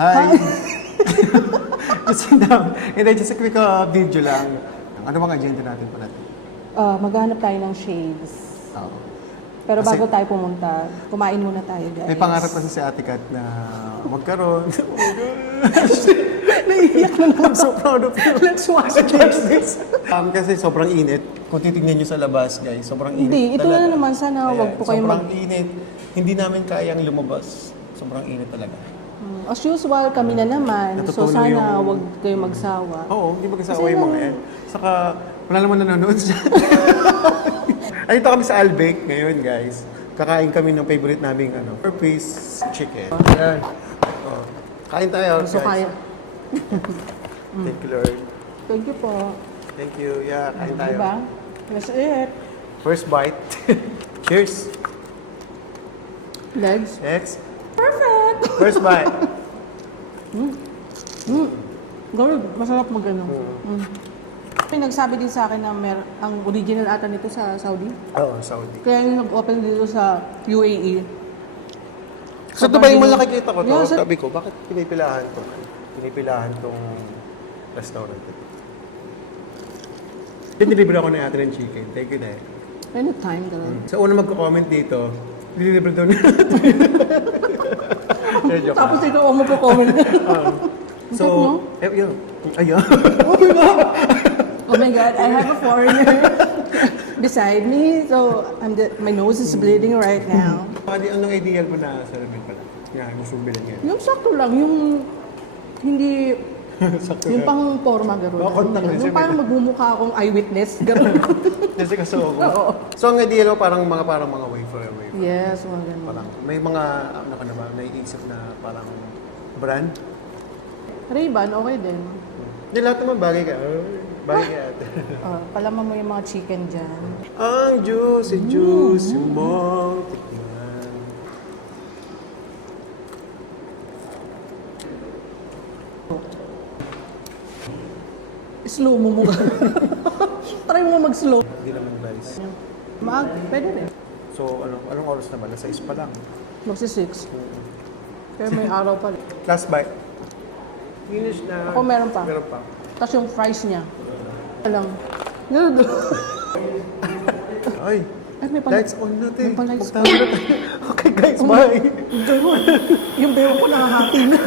Hi! Just a quick video lang. Ano bang agenda natin pala? Maghanap tayo ng shades. Oo. Pero Kasi- bago tayo pumunta, kumain muna tayo, guys. May pangarap kasi si Ate Kat na magkaroon. Naiiyak na I'm so proud of you. Let's watch this. Kasi sobrang init. Kung titignan nyo sa labas, guys, sobrang init. Hindi, ito talaga. na naman. Sana Ayan, wag po kayo sobrang init. Hindi namin kayang lumabas. Sobrang init talaga. As usual, kami na naman. So Natutulo sana yung- wag kayo magsawa. Oo, hindi magkasawa Kasi yung mga yan. Saka, wala naman nanonood siya. Andito kami sa Albake ngayon, guys. Kakain kami ng favorite naming four-piece chicken. Ayan. Oh. Kain tayo, So guys. kaya. Thank you, Lord. Thank you po. Thank you. Yeah, kain tayo. Diba? Let's eat. First bite. Cheers. Legs. Next. Perfect! First bite. Good. Masarap mag-ano. May nagsabi din sa akin na ang original ata nito sa Saudi. Oo, Saudi. Kaya yung nag-open dito sa UAE. So, ito ba yung nakikita ko to? Yeah, Sabi ko, bakit pinipilahan to? Pinipilahan tong restaurant ito. Dinilibre ako na ate ng chicken. Thank you, Dad. Anytime, girl. Sa una magko-comment dito, dinilibre daw niya. Joke Tapos lang. ikaw ang magpo-comment. So, yun. Ayun. Oh my God, I have a foreigner beside me. So, my nose is bleeding right now. Anong ideal mo na salamin pala? Yan, gusto mong bilhin yan. Yung sakto lang, yung hindi, Sakto yung ka. pang forma gano'n. Mga contact na siya, Yung parang magmumukha akong eyewitness, gano'n. Kasi kaso ako. Oo. So, ang ideal mo parang mga wafer. Yes, mga gano'n. Parang, may mga, ano ka na ba, naiisip na parang brand? Ray-Ban, okay din. Hindi, lahat naman bagay ka. Bagay ka ate. Palaman mo yung mga chicken dyan. Ang juicy mong tikman. Slow mo muna. Try mo mag-slow. Hindi naman guys. Pwede rin. So, anong oras na ba? Nasa 6 pa lang. Magsi-6. Pero may araw pa rin. Last bite. Finish na. Ako meron pa. Meron pa. Tapos yung fries niya. Alam. Ganun doon. Ay, Ay, may pala. lights on natin. May pala lights Magtawa na tayo. Okay guys, bye. Ganun. Yung bewa ko nakahati na.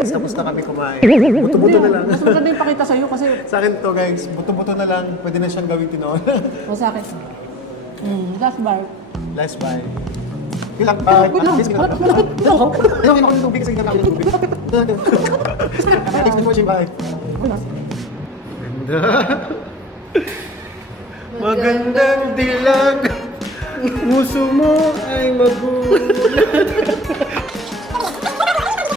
Tapos na kami kumain. Buto-buto na lang. Mas maganda yung pakita sa'yo kasi Sa akin to guys, buto-buto na lang. Pwede na siyang gawin tinoon. o sa akin. Last bar. Last bite. Ilang bite? Good lang. Ayaw, kinuha ng tubig kasi hindi namin tubig. Thanks for watching, bye. Magandang dilag, puso mo ay magulat.